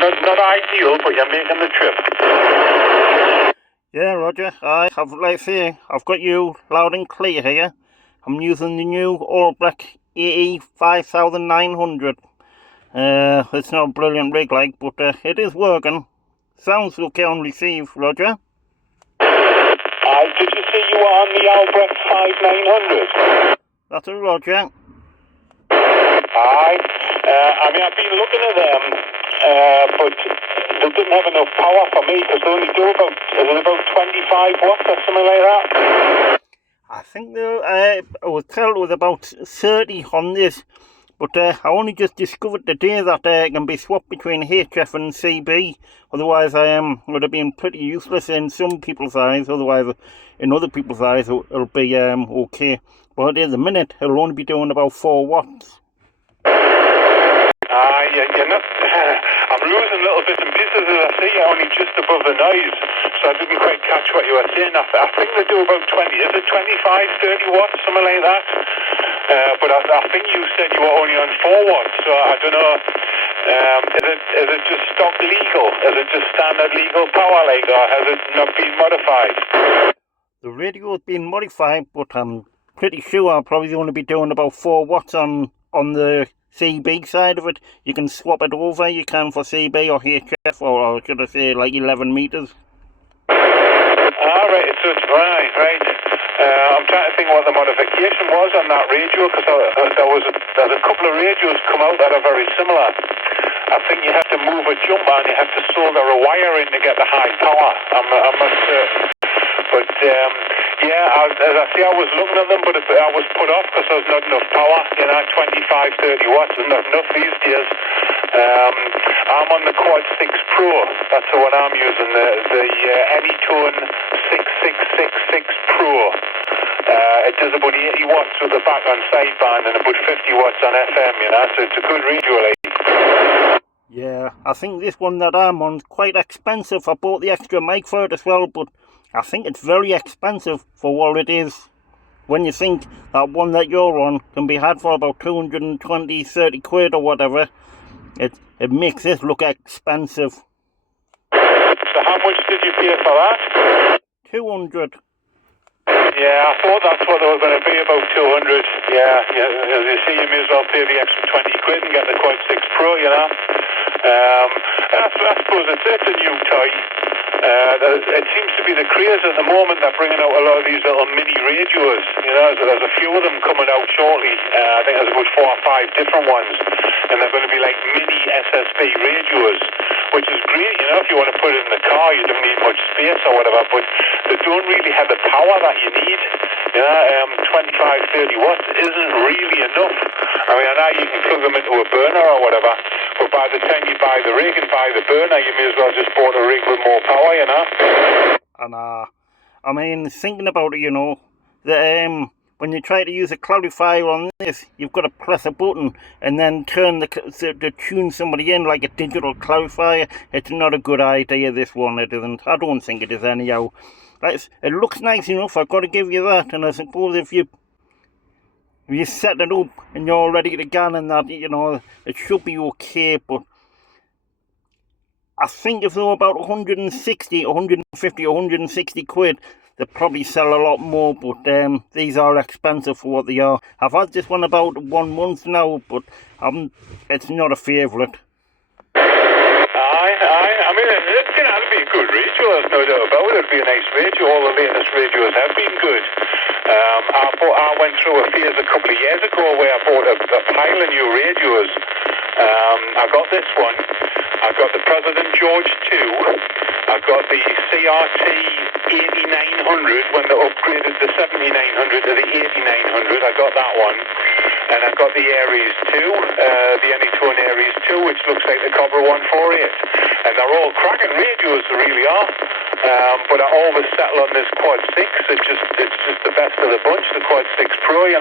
not ideal, but you're making the trip. Yeah, Roger. I have, like I say, I've got you loud and clear here. I'm using the new Albrecht AE5900. It's not a brilliant rig like, but it is working. Sounds okay on receive, Roger. Did you say you were on the Albrecht 5900? That's a Roger. Aye. I mean, I've been looking at them, but they didn't have enough power for me because they only do about 25 watts or something like that. I think I was told it was about 30 on this, but I only just discovered today that it can be swapped between HF and CB. Otherwise, would have been pretty useless in some people's eyes. Otherwise, in other people's eyes, it'll be okay. But at the minute, it'll only be doing about 4 watts. You're not. I'm losing little bits and pieces as I say. You're only just above the noise, so I didn't quite catch what you were saying. I think they do about 20. Is it 25, 30 watts, something like that? But I think you said you were only on 4 watts, so I don't know. Is it just stock legal? Is it just standard legal power, like, or has it not been modified? The radio has been modified, but I'm pretty sure I'll probably only be doing about 4 watts on the CB side of it. You can swap it over, you can for CB or HF, or should I say like 11 metres. Right, so it's right. I'm trying to think what the modification was on that radio, because there's a couple of radios come out that are very similar. I think you have to move a jumper and you have to solder a wire in to get the high power. I'm not certain. But as I say, I was looking at them, but I was put off because there's not enough power. 25, 30 watts is not enough these days. I'm on the Quad 6 Pro. That's the one I'm using, the Anytone 6666 Pro. It does about 80 watts with the back on sideband and about 50 watts on FM, so it's a good radio, like. Yeah, I think this one that I'm on is quite expensive. I bought the extra mic for it as well, but I think it's very expensive for what it is. When you think that one that you're on can be had for about 220, 30 quid or whatever, it makes this look expensive. So how much did you pay for that? 200. Yeah, I thought that's what they were going to be, about 200. Yeah, as you see, you may as well pay the extra 20 quid and get the Quad 6 Pro, I suppose it's a new toy. It seems to be the craze at the moment. They're bringing out a lot of these little mini radios. There's a few of them coming out shortly. I think there's about 4 or 5 different ones, and they're going to be like mini SSB radios, which is great. If you want to put it in the car, you don't need much space or whatever, but they don't really have the power that you need. 25, 30 watts isn't really enough. I mean, I know you can plug them into a burner or whatever, but by the time you buy the rig and buy the burner, you may as well just bought a rig with more power, And I mean, thinking about it, that when you try to use a clarifier on this, you've got to press a button and then turn to tune somebody in like a digital clarifier. It's not a good idea, this one, it isn't. I don't think it is anyhow. It looks nice enough, I've got to give you that, and I suppose if you set it up and you're ready to go and that, it should be okay, but I think if they were about 160, 150, 160 quid, they'd probably sell a lot more, but these are expensive for what they are. I've had this one about 1 month now, but it's not a favourite. I mean, it'd be a good radio, there's no doubt about it. It'd be a nice radio. All the latest radios have been good. I went through a phase a couple of years ago where I bought a pile of new radios. I got this one. I got the President George II. I got the CRT 8900 when they upgraded the 7900 to the 8900. I got that one. And I got the Aries 2, the Anytone Aries 2, which looks like the Cobra 148. And they're all cracking radios, they really are. But I always settle on this Quad 6. It's just the best of the bunch, the Quad 6 Pro,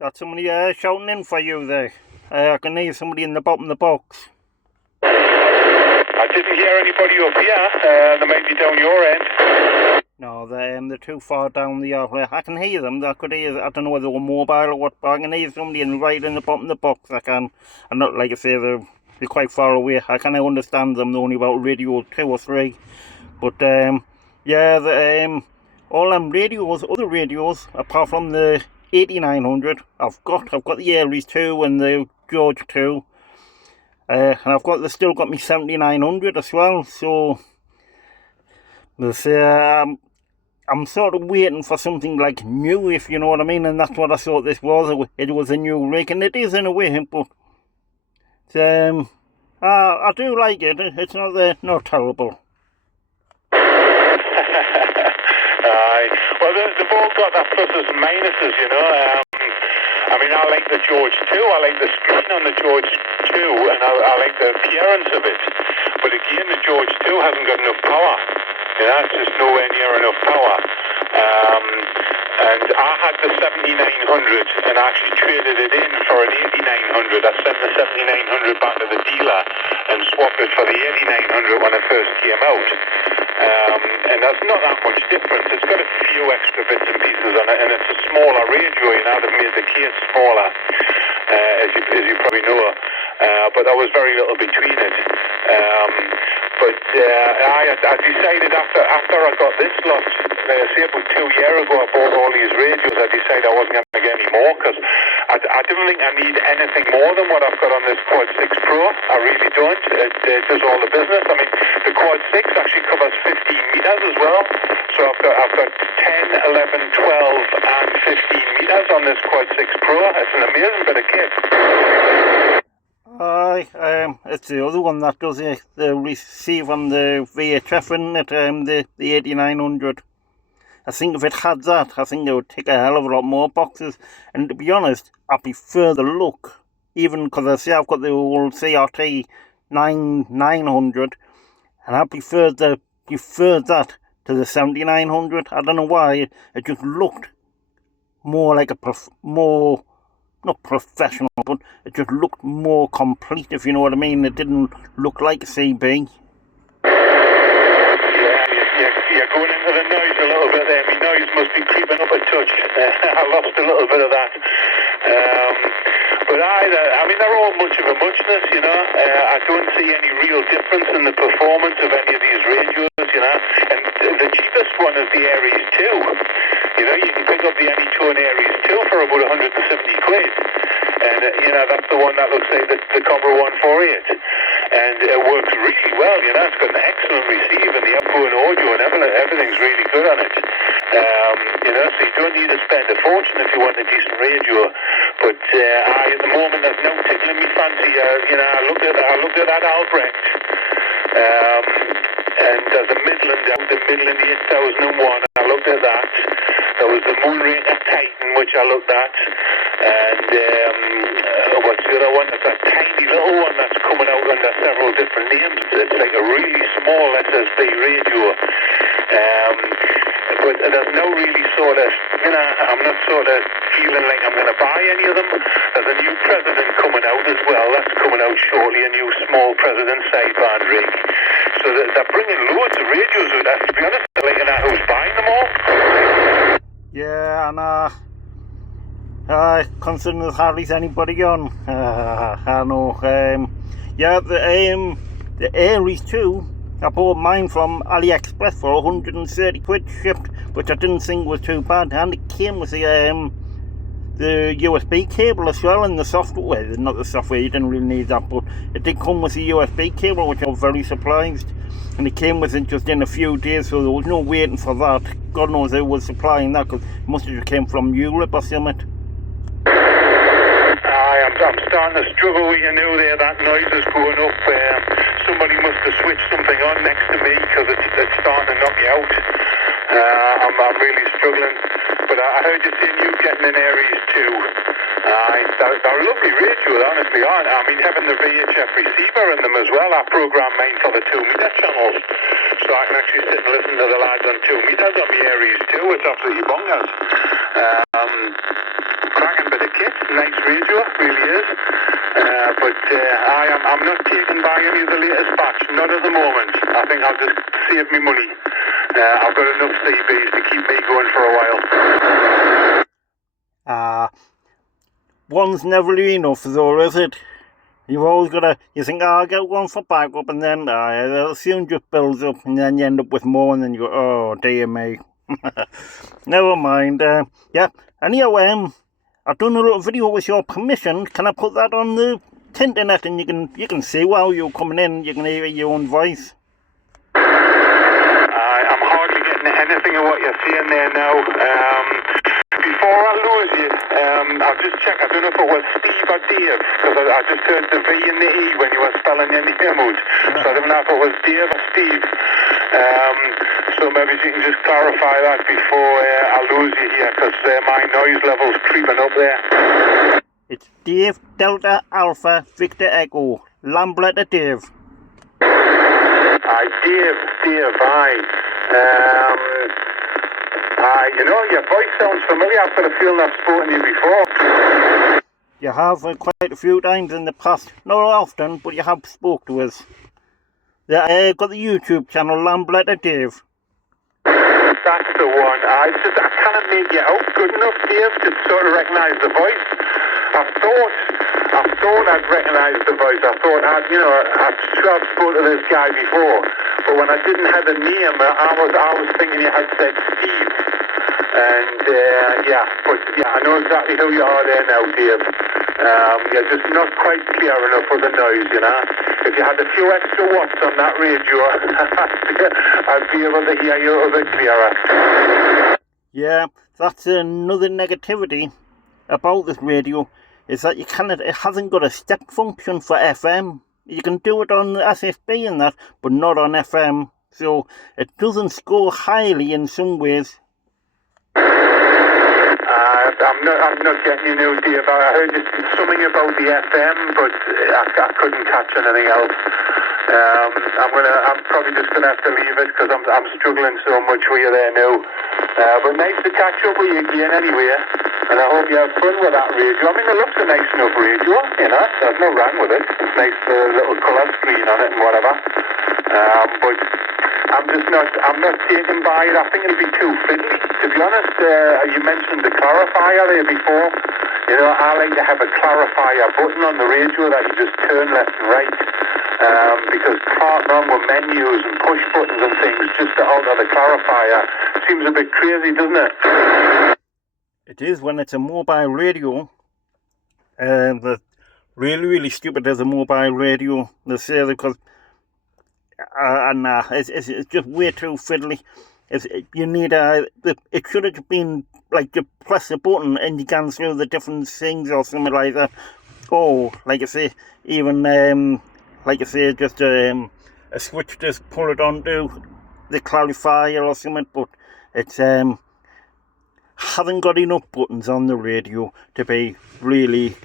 Got somebody shouting in for you there. I can hear somebody in the bottom of the box. I didn't hear anybody up here. They might be down your end. No, they're too far down the aisle. I can hear them. I could hear. I don't know whether they were mobile or what, but I can hear somebody right in the bottom of the box. I can. I'm not, like I say, they're quite far away. I kind of understand them. They're only about radio 2 or 3. But yeah, all them radios, other radios, apart from the 8900, I've got the Aries 2 and the George 2, and still got me 7900 as well. So there's I'm sort of waiting for something like new, if you know what I mean, and that's what I thought this was. It was a new rig, and it is in a way, but I do like it. It's not terrible. Well, they've all got their pluses and minuses, you know. I mean, I like the George 2. I like the screen on the George 2, and I like the appearance of it. But again, the George 2 hasn't got enough power. You know, it's just nowhere near enough power. And I had the 7900 and I actually traded it in for an 8900. I sent the 7900 back to the dealer and swapped it for the 8900 when it first came out. And there's not that much difference. It's got a few extra bits and pieces on it, and it's a smaller radio. You know, they've made the case smaller, as you probably know. But there was very little between it. I decided after I got this lot, say about 2 years ago, I bought all these radios. I decided I wasn't going to get any more because I didn't think I need anything more than what I've got on this Quad 6 Pro. I really don't. It does all the business. I mean, the Quad 6 actually covers 15 meters as well. So I've got 10, 11, 12 and 15 meters on this Quad 6 Pro. It's an amazing bit of kit. It's the other one that does the receive on the VHF, isn't it? The 8900. I think if it had that, I think it would take a hell of a lot more boxes. And to be honest, I prefer the look, even because I say I've got the old CRT 900, and I preferred that to the 7900. I don't know why. It just looked more like not professional, but it just looked more complete, if you know what I mean. It didn't look like CB. You're going into the noise a little bit there. My noise must be creeping up a touch. I lost a little bit of that. But I mean, they're all much of a muchness, you know. I don't see any real difference in the performance of any of these radios, you know. And the cheapest one is the Aries 2. You know, you can pick up the Anytone Aries 2 for about 170 quid. And, you know, that's the one that looks like the Cobra 148. And it works really well, you know. It's got an excellent receive and the outgoing audio and everything's really good on it. You know, so you don't need to spend a fortune if you want a decent radio. But at the moment, there's no tickling me fancy. You know, I looked at that Albrecht. And there's a Midland out, the Midland 8001. I looked at that. There was the Moonraker Titan, which I looked at. And what's the other one? It's a tiny little one that's coming out under several different names. It's like a really small SSB radio. But there's no really sort of, you know, I'm not sort of feeling like I'm going to buy any of them. There's a new President coming out as well. That's coming out shortly, a new small President sideband rig. So they're bringing loads of radios with us. To be honest, I'd like to know who's buying them all. Yeah, and considering there's hardly anybody on, I know. Yeah, the Aries 2, I bought mine from AliExpress for 130 quid shipped, which I didn't think was too bad, and it came with the USB cable as well, and the software. Not the software, you didn't really need that, but it did come with the USB cable, which I was very surprised. And it came with it just in a few days, so there was no waiting for that. God knows who was supplying that, because it must have just came from Europe or something. I'm starting to struggle with you now there. That noise is going up. Somebody must have switched something on next to me, because it's starting to knock me out. I'm really struggling. But I heard you saying you getting an Aries 2. They're lovely radios, honestly, aren't they? I mean, having the VHF receiver in them as well. I programmed mine for the 2-meter channels, so I can actually sit and listen to the lads on 2 meters on the Aries 2. It's absolutely bonkers. Cracking bit of kit, nice radio, really is. But I'm not taken by any of the latest batch, not at the moment. I think I'll just save me money. I've got enough CBs to keep me going for a while. One's never enough though, is it? You've always got to, you think, I'll get one for backup, and then it soon just builds up, and then you end up with more, and then you go, oh dear me. Never mind. Yeah, anyhow, I've done a little video with your permission. Can I put that on the internet, and you can see while you're coming in, you can hear your own voice? I'm hardly getting anything of what you're saying there now. Before I lose you, I'll just check. I don't know if it was Steve or Dave, because I just heard the V and the E when you were spelling your name out. So I don't know if it was Dave or Steve. So maybe you can just clarify that before I lose you here, because my noise level's creeping up there. It's Dave Delta Alpha Victor Echo. Albrecht Dave. Dave, aye. You know, your voice sounds familiar. I've got a feeling I've spoken to you before. You have quite a few times in the past. Not often, but you have spoke to us. Got the YouTube channel, Albrecht Dave. That's the one. I cannot make you out good enough, Dave, to sort of recognise the voice. I thought I'd recognise the voice. I thought I'd spoken to this guy before. But when I didn't have a name, I was thinking you had said Steve. And I know exactly who you are there now, Dave. You're just not quite clear enough for the noise, you know. If you had a few extra watts on that radio, I'd be able to hear you a bit clearer. Yeah, that's another negativity about this radio, is that it hasn't got a step function for FM. You can do it on SFB and that, but not on FM. So it doesn't score highly in some ways. I'm not getting you new, Dave. I heard something about the FM, but I couldn't catch anything else. I'm probably just gonna have to leave it, because I'm struggling so much with you there now. But nice to catch up with you again anyway, and I hope you have fun with that radio. I mean, it looks a nice enough radio, you know. There's no wrong with it. It's nice little colour screen on it and whatever. But I'm not taken by it. I think it'll be too fiddly, to be honest. You mentioned the clarifier there before. You know, I like to have a clarifier button on the radio that you just turn left and right. Because carting on with menus and push buttons and things just to alter the clarifier seems a bit crazy, doesn't it? It is when it's a mobile radio. The really stupid as a mobile radio. They say that because it's just way too fiddly. You need it should have been like you press a button and you can through the different things or something like that. Oh, like I say, even just a switch, just pull it onto the clarifier or something. But it's haven't got enough buttons on the radio to be really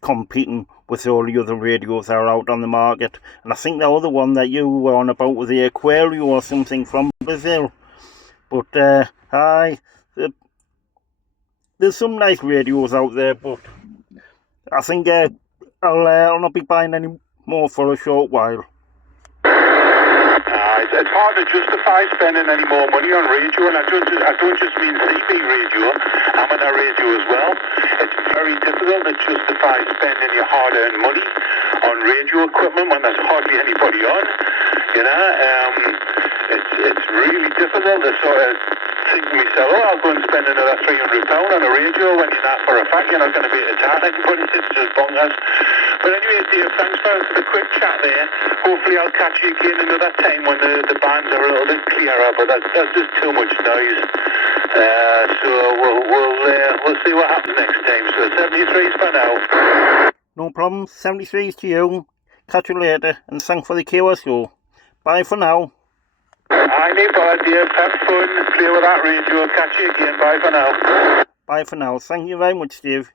competing with all the other radios that are out on the market. And I think the other one that you were on about was the Aquario or something from Brazil. But there's some nice radios out there, but I think I'll not be buying any more for a short while. It's hard to justify spending any more money on radio, and I don't just mean CB radio, amateur radio as well. It's very difficult to justify spending your hard-earned money on radio equipment when there's hardly anybody on. You know, it's really difficult to sort of think to myself, oh, I'll go and spend another £300 on a radio when you're not, for a fact, you're not going to be able to tell anybody. It's just bonkers. But anyway, Dave, thanks for the quick chat there. Hopefully I'll catch you again another time when the bands are a little bit clearer, but that's just too much noise. So we'll see what happens next time. So 73's for now. No problem, 73's to you. Catch you later, and thanks for the KSO. Bye for now. Aye, no bother, Dave. Have fun. Play with that radio. Catch you again. Bye for now. Bye for now. Thank you very much, Steve.